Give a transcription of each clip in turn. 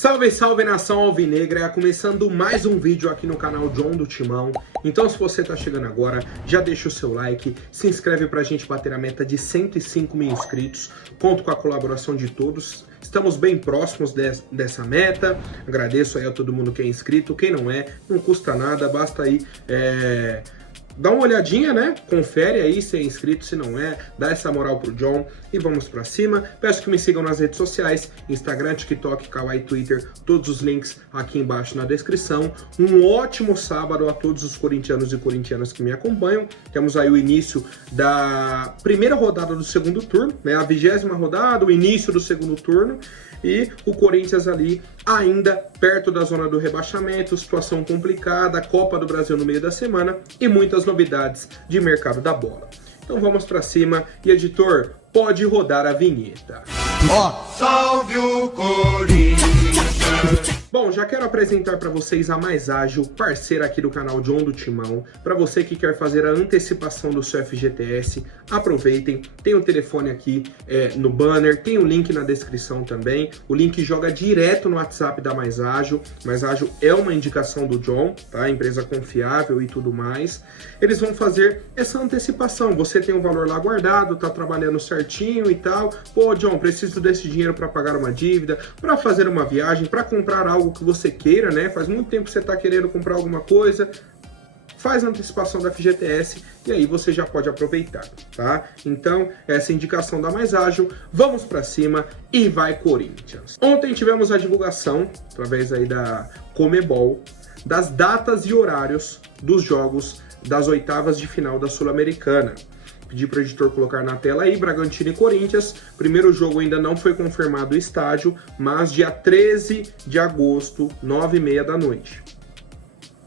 Salve, salve nação alvinegra, começando mais um vídeo aqui no canal John do Timão. Então se você tá chegando agora, já deixa o seu like, se inscreve pra gente bater a meta de 105 mil inscritos. Conto com a colaboração de todos, estamos bem próximos dessa meta. Agradeço aí a todo mundo que é inscrito, quem não é, não custa nada, basta aí dá uma olhadinha, né? Confere aí se é inscrito, se não é, dá essa moral pro John e vamos pra cima. Peço que me sigam nas redes sociais, Instagram, TikTok, Kawaii, Twitter, todos os links aqui embaixo na descrição. Um ótimo sábado a todos os corintianos e corintianas que me acompanham. Temos aí o início da primeira rodada do segundo turno, né? A 20ª rodada, o início do segundo turno. E o Corinthians ali ainda perto da zona do rebaixamento, situação complicada, Copa do Brasil no meio da semana e muitas novidades de mercado da bola. Então vamos pra cima e editor, pode rodar a vinheta. Salve o Corinthians! Bom, já quero apresentar para vocês a Mais Ágil, parceira aqui do canal John do Timão. Para você que quer fazer a antecipação do seu FGTS, aproveitem. Tem o telefone aqui no banner, tem o link na descrição também. O link joga direto no WhatsApp da Mais Ágil. Mais Ágil é uma indicação do John, tá? Empresa confiável e tudo mais. Eles vão fazer essa antecipação. Você tem o valor lá guardado, tá trabalhando certinho e tal. Pô, John, preciso desse dinheiro para pagar uma dívida, para fazer uma viagem, para comprar algo que você queira, né? Faz muito tempo que você está querendo comprar alguma coisa, faz a antecipação da FGTS e aí você já pode aproveitar, tá? Então, essa é a indicação da Mais Ágil. Vamos para cima e vai Corinthians! Ontem tivemos a divulgação, através aí da Comebol, das datas e horários dos jogos das oitavas de final da Sul-Americana. Pedi para o editor colocar na tela aí, Bragantino e Corinthians. Primeiro jogo ainda não foi confirmado o estádio, mas dia 13 de agosto, 9h30 da noite.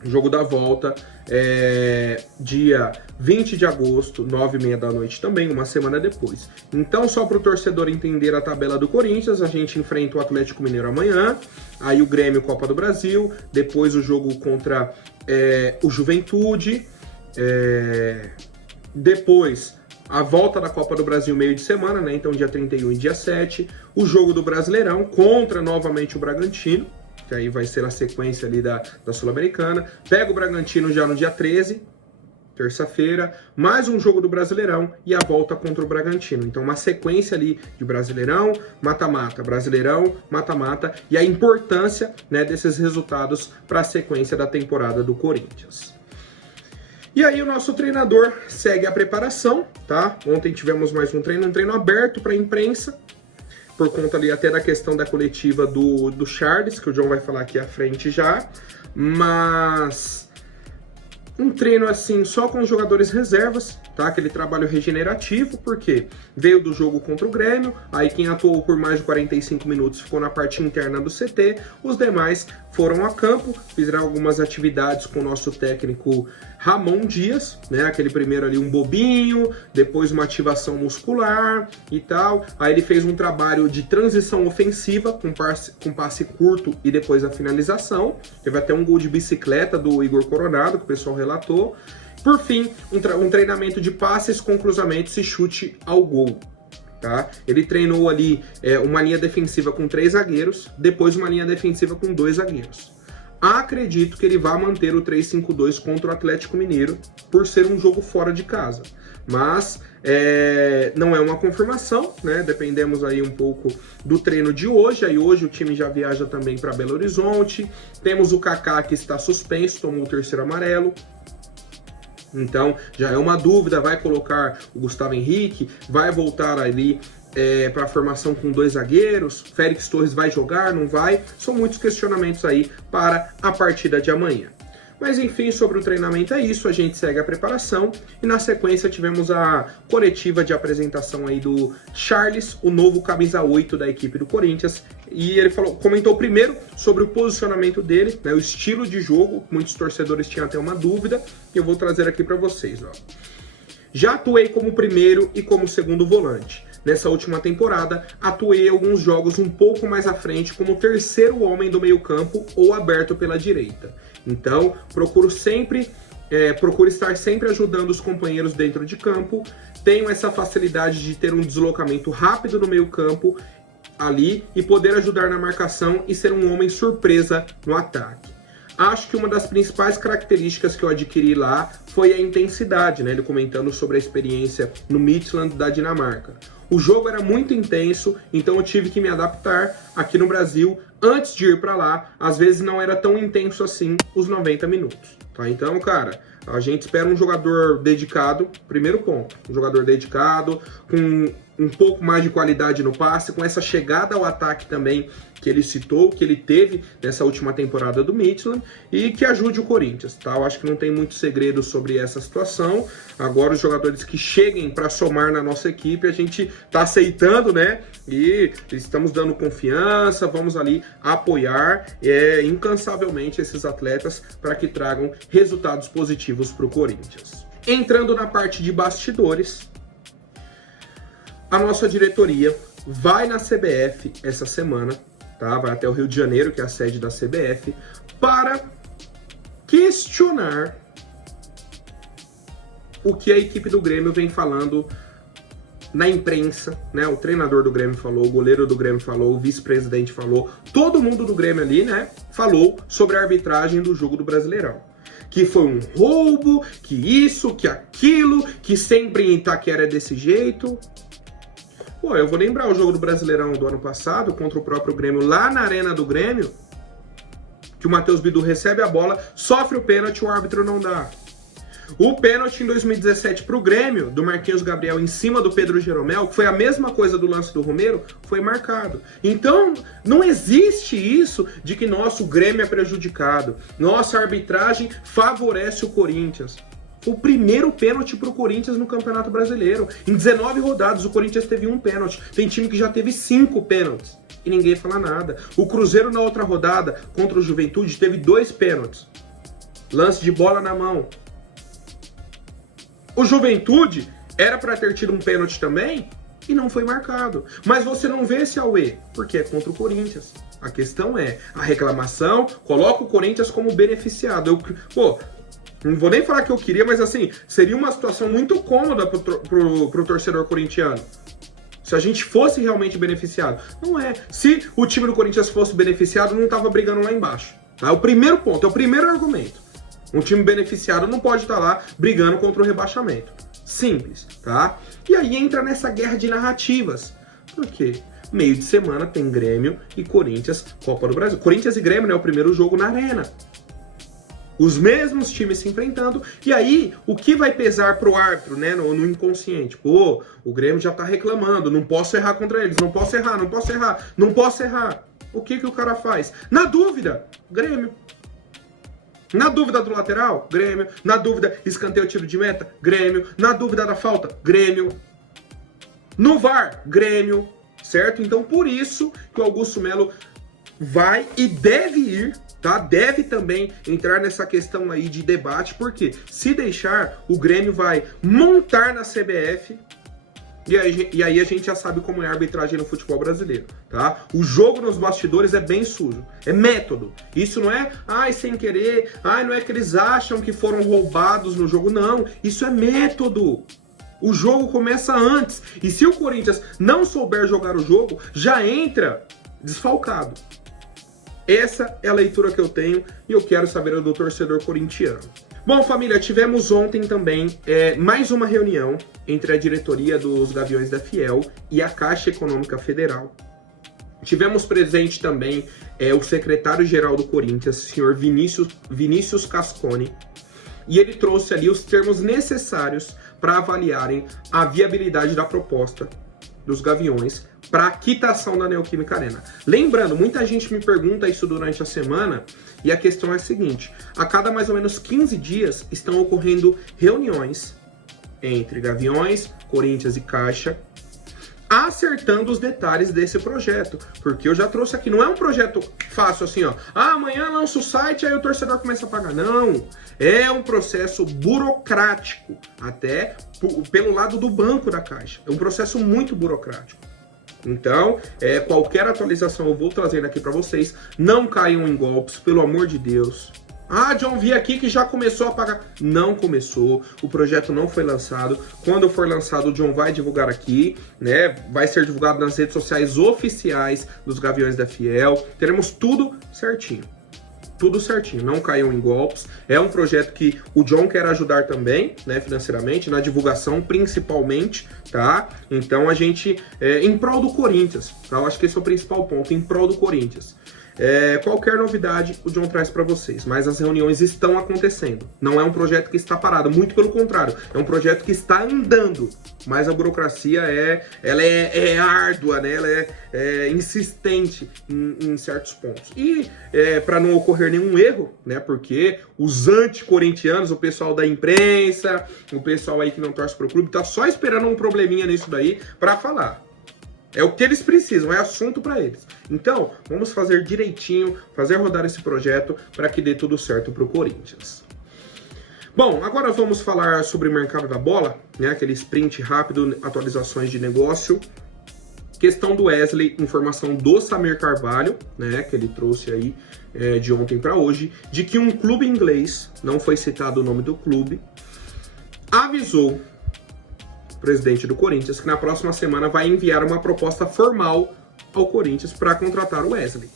O jogo da volta é dia 20 de agosto, 9h30 da noite também, uma semana depois. Então, só para o torcedor entender a tabela do Corinthians, a gente enfrenta o Atlético Mineiro amanhã, aí o Grêmio Copa do Brasil, depois o jogo contra o Juventude, depois, a volta da Copa do Brasil meio de semana, né? Então dia 31 e dia 7. O jogo do Brasileirão contra novamente o Bragantino, que aí vai ser a sequência ali da Sul-Americana. Pega o Bragantino já no dia 13, terça-feira. Mais um jogo do Brasileirão e a volta contra o Bragantino. Então uma sequência ali de Brasileirão, mata-mata, Brasileirão, mata-mata. E a importância, né, desses resultados para a sequência da temporada do Corinthians. E aí o nosso treinador segue a preparação, tá? Ontem tivemos mais um treino aberto para a imprensa, por conta ali até da questão da coletiva do Charles, que o John vai falar aqui à frente já, mas um treino assim só com os jogadores reservas, tá? Aquele trabalho regenerativo, porque veio do jogo contra o Grêmio, aí quem atuou por mais de 45 minutos ficou na parte interna do CT, os demais foram a campo, fizeram algumas atividades com o nosso técnico Ramon Dias, né? Aquele primeiro ali um bobinho, depois uma ativação muscular e tal. Aí ele fez um trabalho de transição ofensiva com passe curto e depois a finalização. Teve até um gol de bicicleta do Igor Coronado, que o pessoal relatou. Por fim, um treinamento de passes com cruzamentos e chute ao gol. Tá? Ele treinou ali uma linha defensiva com 3 zagueiros, depois uma linha defensiva com 2 zagueiros. Acredito que ele vai manter o 3-5-2 contra o Atlético Mineiro, por ser um jogo fora de casa. Mas não é uma confirmação, né? Dependemos aí um pouco do treino de hoje. Aí hoje o time já viaja também para Belo Horizonte. Temos o Kaká que está suspenso, tomou o 3º amarelo. Então, já é uma dúvida, vai colocar o Gustavo Henrique, vai voltar ali para a formação com 2 zagueiros, Félix Torres vai jogar, não vai? São muitos questionamentos aí para a partida de amanhã. Mas enfim, sobre o treinamento é isso, a gente segue a preparação e na sequência tivemos a coletiva de apresentação aí do Charles, o novo camisa 8 da equipe do Corinthians, e ele comentou primeiro sobre o posicionamento dele, né, o estilo de jogo, muitos torcedores tinham até uma dúvida, e eu vou trazer aqui para vocês, ó. Já atuei como primeiro e como segundo volante. Nessa última temporada, atuei em alguns jogos um pouco mais à frente como terceiro homem do meio-campo ou aberto pela direita. Então, procuro estar sempre ajudando os companheiros dentro de campo. Tenho essa facilidade de ter um deslocamento rápido no meio-campo ali e poder ajudar na marcação e ser um homem surpresa no ataque. Acho que uma das principais características que eu adquiri lá foi a intensidade, né? Ele comentando sobre a experiência no Midtjylland da Dinamarca. O jogo era muito intenso, então eu tive que me adaptar aqui no Brasil antes de ir para lá. Às vezes não era tão intenso assim os 90 minutos, tá? Então, cara, a gente espera um jogador dedicado, primeiro ponto, um jogador dedicado, com um pouco mais de qualidade no passe, com essa chegada ao ataque também que ele citou, que ele teve nessa última temporada do Midtjylland, e que ajude o Corinthians, tá? Eu acho que não tem muito segredo sobre essa situação. Agora os jogadores que cheguem para somar na nossa equipe, a gente tá aceitando, né? E estamos dando confiança, vamos ali apoiar incansavelmente esses atletas para que tragam resultados positivos para o Corinthians. Entrando na parte de bastidores, a nossa diretoria vai na CBF essa semana, tá? Vai até o Rio de Janeiro, que é a sede da CBF, para questionar o que a equipe do Grêmio vem falando na imprensa, né? O treinador do Grêmio falou, o goleiro do Grêmio falou, o vice-presidente falou, todo mundo do Grêmio ali, né? Falou sobre a arbitragem do jogo do Brasileirão. Que foi um roubo, que isso, que aquilo, que sempre em Itaquera é desse jeito. Pô, eu vou lembrar o jogo do Brasileirão do ano passado, contra o próprio Grêmio, lá na Arena do Grêmio, que o Matheus Bidu recebe a bola, sofre o pênalti, o árbitro não dá. O pênalti em 2017 pro Grêmio, do Marquinhos Gabriel em cima do Pedro Jeromel, que foi a mesma coisa do lance do Romero, foi marcado. Então, não existe isso de que nosso Grêmio é prejudicado, nossa arbitragem favorece o Corinthians. O primeiro pênalti pro Corinthians no Campeonato Brasileiro. Em 19 rodadas, o Corinthians teve um pênalti. Tem time que já teve 5 pênaltis. E ninguém fala nada. O Cruzeiro, na outra rodada, contra o Juventude, teve 2 pênaltis. Lance de bola na mão. O Juventude era para ter tido um pênalti também e não foi marcado. Mas você não vê esse auê, porque é contra o Corinthians. A questão é, a reclamação coloca o Corinthians como beneficiado. Não vou nem falar que eu queria, mas assim, seria uma situação muito cômoda pro torcedor corintiano. Se a gente fosse realmente beneficiado. Não é. Se o time do Corinthians fosse beneficiado, não tava brigando lá embaixo. Tá? É o primeiro ponto, é o primeiro argumento. Um time beneficiado não pode estar lá brigando contra o rebaixamento. Simples, tá? E aí entra nessa guerra de narrativas. Por quê? Meio de semana tem Grêmio e Corinthians, Copa do Brasil. Corinthians e Grêmio, né? O primeiro jogo na Arena. Os mesmos times se enfrentando, e aí o que vai pesar pro árbitro, né, no inconsciente? Pô, o Grêmio já tá reclamando, não posso errar contra eles, não posso errar. O que o cara faz? Na dúvida, Grêmio. Na dúvida do lateral, Grêmio. Na dúvida, escanteio, tiro de meta, Grêmio. Na dúvida da falta, Grêmio. No VAR, Grêmio, certo? Então por isso que o Augusto Melo vai e deve ir, tá? Deve também entrar nessa questão aí de debate, porque se deixar, o Grêmio vai montar na CBF e aí a gente já sabe como é a arbitragem no futebol brasileiro, tá? O jogo nos bastidores é bem sujo, é método. Isso não é, sem querer, não é que eles acham que foram roubados no jogo, não. Isso é método. O jogo começa antes, e se o Corinthians não souber jogar o jogo, já entra desfalcado. Essa é a leitura que eu tenho e eu quero saber do torcedor corintiano. Bom, família, tivemos ontem também mais uma reunião entre a diretoria dos Gaviões da Fiel e a Caixa Econômica Federal. Tivemos presente também o secretário-geral do Corinthians, senhor Vinícius Cascone, e ele trouxe ali os termos necessários para avaliarem a viabilidade da proposta dos Gaviões para a quitação da Neoquímica Arena. Lembrando, muita gente me pergunta isso durante a semana, e a questão é a seguinte: a cada mais ou menos 15 dias estão ocorrendo reuniões entre Gaviões, Corinthians e Caixa, acertando os detalhes desse projeto, porque eu já trouxe aqui, não é um projeto fácil assim, amanhã lança o site, aí o torcedor começa a pagar, não, é um processo burocrático, até pelo lado do banco da Caixa, é um processo muito burocrático. Então, qualquer atualização eu vou trazendo aqui para vocês, não caiam em golpes, pelo amor de Deus. Ah, John, vi aqui que já começou a pagar. Não começou, o projeto não foi lançado. Quando for lançado, o John vai divulgar aqui, né? Vai ser divulgado nas redes sociais oficiais dos Gaviões da Fiel. Teremos tudo certinho. Tudo certinho, não caiam em golpes. É um projeto que o John quer ajudar também, né, financeiramente, na divulgação principalmente, tá? Então a gente, em prol do Corinthians, tá? Eu acho que esse é o principal ponto, em prol do Corinthians. Qualquer novidade o John traz para vocês, mas as reuniões estão acontecendo. Não é um projeto que está parado, muito pelo contrário, é um projeto que está andando, mas a burocracia ela é árdua, né? Ela é insistente em certos pontos. E para não ocorrer nenhum erro, né? Porque os anticorintianos, o pessoal da imprensa, o pessoal aí que não torce pro clube, tá só esperando um probleminha nisso daí para falar. É o que eles precisam, é assunto para eles. Então, vamos fazer direitinho, fazer rodar esse projeto para que dê tudo certo para o Corinthians. Bom, agora vamos falar sobre o mercado da bola, né? Aquele sprint rápido, atualizações de negócio. Questão do Wesley, informação do Samir Carvalho, né? Que ele trouxe aí de ontem para hoje, de que um clube inglês, não foi citado o nome do clube, avisou presidente do Corinthians, que na próxima semana vai enviar uma proposta formal ao Corinthians para contratar o Wesley.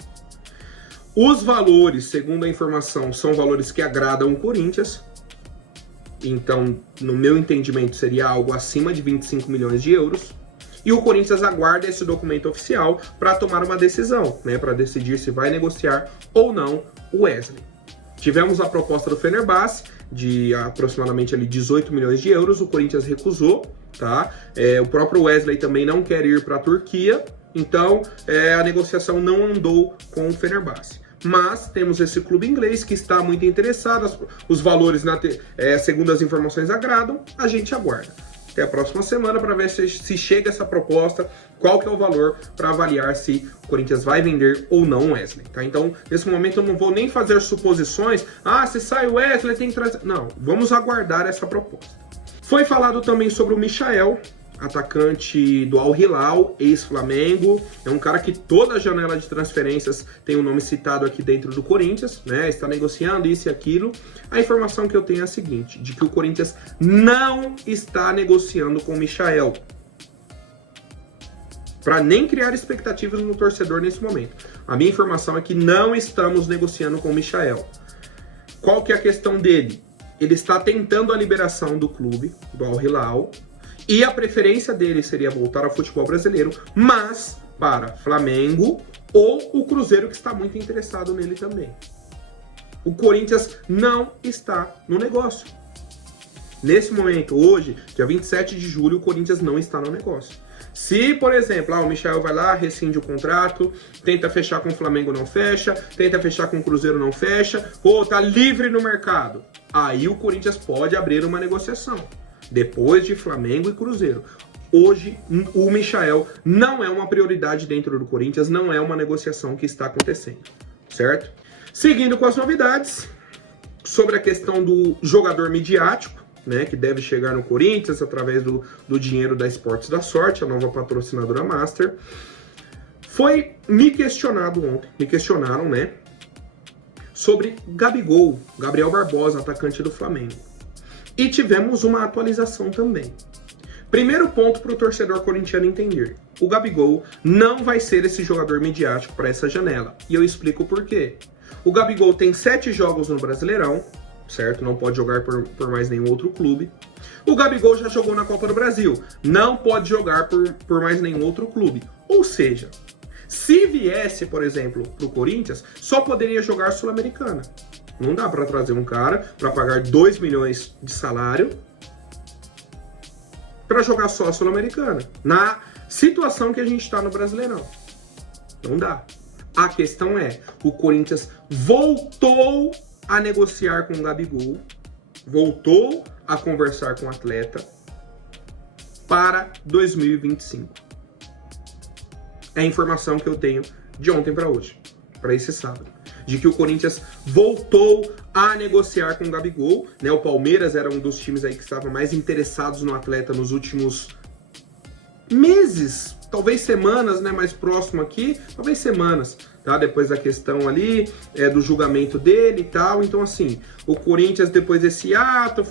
Os valores, segundo a informação, são valores que agradam o Corinthians. Então, no meu entendimento, seria algo acima de 25 milhões de euros. E o Corinthians aguarda esse documento oficial para tomar uma decisão, né, para decidir se vai negociar ou não o Wesley. Tivemos a proposta do Fenerbahçe, de aproximadamente ali 18 milhões de euros, o Corinthians recusou, tá? O próprio Wesley também não quer ir para a Turquia, então a negociação não andou com o Fenerbahçe. Mas temos esse clube inglês que está muito interessado, os valores, segundo as informações, agradam, a gente aguarda. Até a próxima semana para ver se chega essa proposta, qual que é o valor para avaliar se o Corinthians vai vender ou não o Wesley, tá? Então, nesse momento eu não vou nem fazer suposições, se sai o Wesley tem que trazer... Não, vamos aguardar essa proposta. Foi falado também sobre o Michael, atacante do Al Hilal, ex-Flamengo, é um cara que toda a janela de transferências tem o nome citado aqui dentro do Corinthians, né? Está negociando isso e aquilo. A informação que eu tenho é a seguinte, de que o Corinthians não está negociando com o Michael, para nem criar expectativas no torcedor nesse momento. A minha informação é que não estamos negociando com o Michael. Qual que é a questão dele? Ele está tentando a liberação do clube, do Al Hilal, e a preferência dele seria voltar ao futebol brasileiro, mas para Flamengo ou o Cruzeiro, que está muito interessado nele também. O Corinthians não está no negócio. Nesse momento, hoje, dia 27 de julho, o Corinthians não está no negócio. Se, por exemplo, o Michael vai lá, rescinde o contrato, tenta fechar com o Flamengo, não fecha, tenta fechar com o Cruzeiro, não fecha, tá livre no mercado, aí o Corinthians pode abrir uma negociação. Depois de Flamengo e Cruzeiro. Hoje, o Michael não é uma prioridade dentro do Corinthians, não é uma negociação que está acontecendo, certo? Seguindo com as novidades, sobre a questão do jogador midiático, né, que deve chegar no Corinthians através do dinheiro da Esportes da Sorte, a nova patrocinadora Master, me questionaram, né, sobre Gabigol, Gabriel Barbosa, atacante do Flamengo. E tivemos uma atualização também. Primeiro ponto para o torcedor corintiano entender. O Gabigol não vai ser esse jogador midiático para essa janela. E eu explico por quê. O Gabigol tem 7 jogos no Brasileirão, certo? Não pode jogar por mais nenhum outro clube. O Gabigol já jogou na Copa do Brasil. Não pode jogar por mais nenhum outro clube. Ou seja, se viesse, por exemplo, para o Corinthians, só poderia jogar Sul-Americana. Não dá para trazer um cara para pagar 2 milhões de salário para jogar só a Sul-Americana. Na situação que a gente está no Brasileirão. Não dá. A questão é, o Corinthians voltou a negociar com o Gabigol, voltou a conversar com o atleta para 2025. É a informação que eu tenho de ontem para hoje, para esse sábado. De que o Corinthians voltou a negociar com o Gabigol, né? O Palmeiras era um dos times aí que estavam mais interessados no atleta nos últimos meses, talvez semanas, né? Mais próximo aqui, talvez semanas, tá? Depois da questão ali, do julgamento dele e tal. Então, assim, o Corinthians, depois desse ato,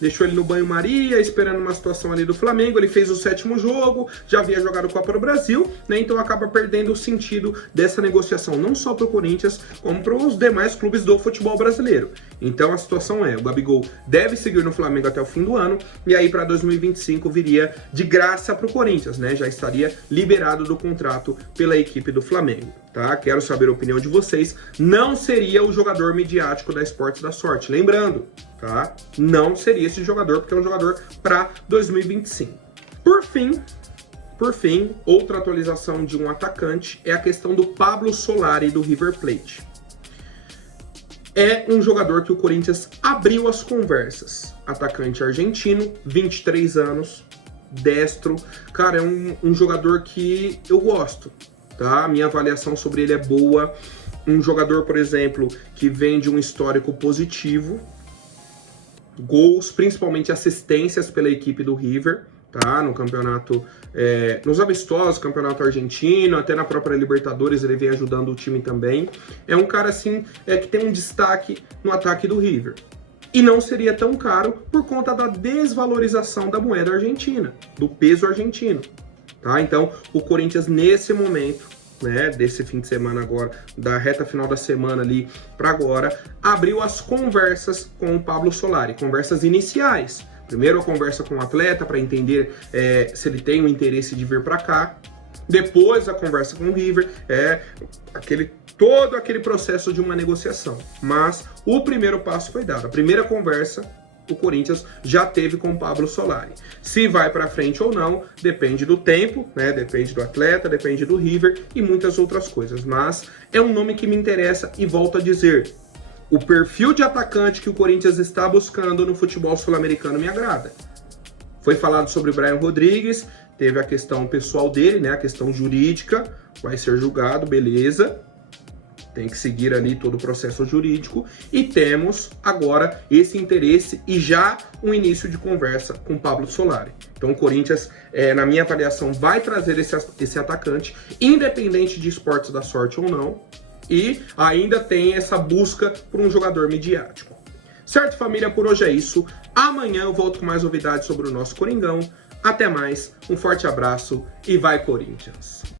deixou ele no banho-maria, esperando uma situação ali do Flamengo. Ele fez o 7º jogo, já havia jogado Copa do Brasil, né? Então acaba perdendo o sentido dessa negociação, não só para o Corinthians, como para os demais clubes do futebol brasileiro. Então a situação o Gabigol deve seguir no Flamengo até o fim do ano, e aí para 2025 viria de graça para o Corinthians, né? Já estaria liberado do contrato pela equipe do Flamengo, tá? Quero saber a opinião de vocês. Não seria o jogador midiático da Esportes da Sorte, lembrando, tá? Não seria esse jogador, porque é um jogador para 2025. Por fim, outra atualização de um atacante é a questão do Pablo Solari do River Plate. É um jogador que o Corinthians abriu as conversas. Atacante argentino, 23 anos, destro. Cara, é um jogador que eu gosto, tá? A minha avaliação sobre ele é boa. Um jogador, por exemplo, que vem de um histórico positivo. Gols, principalmente assistências pela equipe do River, tá? No campeonato, nos amistosos, campeonato argentino, até na própria Libertadores ele vem ajudando o time também. É um cara assim que tem um destaque no ataque do River. E não seria tão caro por conta da desvalorização da moeda argentina, do peso argentino, tá? Então, o Corinthians nesse momento, né, desse fim de semana agora, da reta final da semana ali para agora, abriu as conversas com o Pablo Solari, conversas iniciais. Primeiro a conversa com o atleta para entender se ele tem o interesse de vir para cá. Depois a conversa com o River, todo aquele processo de uma negociação. Mas o primeiro passo foi dado. A primeira conversa o Corinthians já teve com o Pablo Solari. Se vai para frente ou não, depende do tempo, né? Depende do atleta, depende do River e muitas outras coisas. Mas é um nome que me interessa e volto a dizer, o perfil de atacante que o Corinthians está buscando no futebol sul-americano me agrada. Foi falado sobre o Brian Rodrigues, teve a questão pessoal dele, né? A questão jurídica, vai ser julgado, beleza. Tem que seguir ali todo o processo jurídico. E temos agora esse interesse e já um início de conversa com Pablo Solari. Então o Corinthians, na minha avaliação, vai trazer esse atacante, independente de Esportes da Sorte ou não. E ainda tem essa busca por um jogador midiático. Certo, família? Por hoje é isso. Amanhã eu volto com mais novidades sobre o nosso Coringão. Até mais, um forte abraço e vai Corinthians!